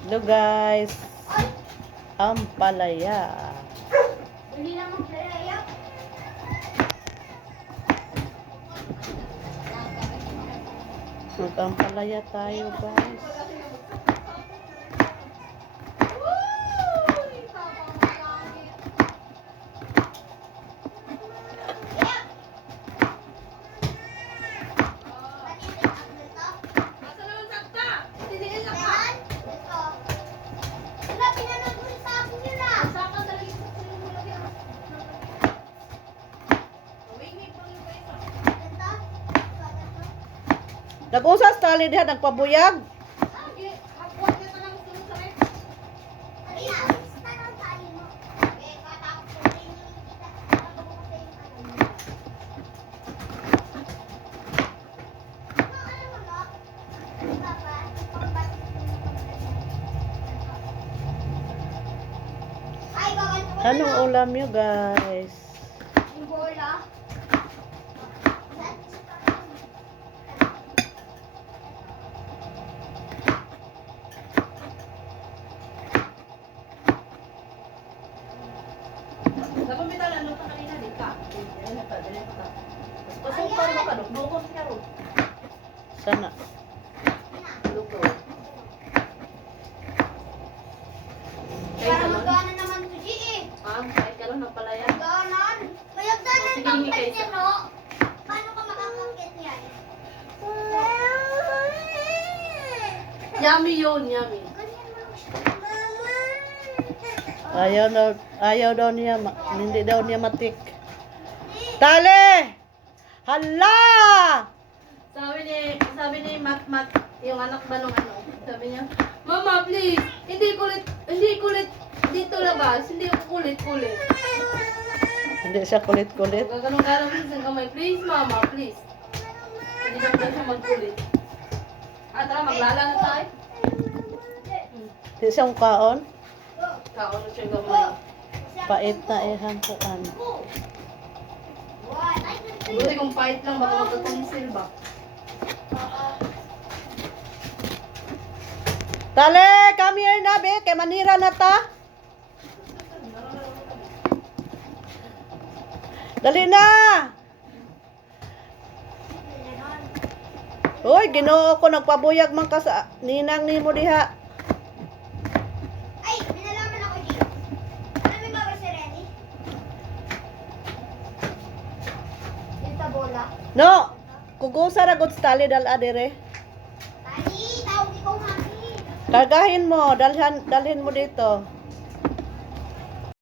Hello guys, ampalaya. Hindi na maglalaya. Mag-ampalaya tayo guys. Nag-usas tali diha nagpabuyag. Anong ulam nyo guys? Bola. Napamitan ano pa kanina di ka? Dili pa. Pasok pa rin ka, dukdukos ka ro. Sana. Dukdo. Para magana naman to G eh. Kahit ka lang ng palaya. Ganon. Mayagdanan Sige, ang hingi kayo sa- no? Paano ka makakakit yan? Yummy yun, yummy. Ganyan mo lang siya. Ayaw daw niya, hindi daw niya matik. Tali! Hala! Sabi ni Mat, yung anak ba nung ano, sabi niya, Mama, please, hindi kulit dito labas, hindi ako kulit. Hindi siya kulit-kulit. Gaganong-ganong minsan kamay, please mama, please. Hindi na daw siya magkulit. Tara, maglala na tayo. Hindi siya kaon. Kaon na siya gamay. Pait na ihantuan. Buti kung pahit lang, baka magkakonsil ba? Tali! Come here na, be. Kay manira na ta. Dali na! Uy, Ginoo ko nagpabuyag man ka sa ninang nimo diha. Ay, minalaman ako dito. Ano may bawa si Renny? Ito bola. No, kugusa ra gud tali dal adire. Tali, tawag ikaw mami. Kargahin mo, dalhin mo dito.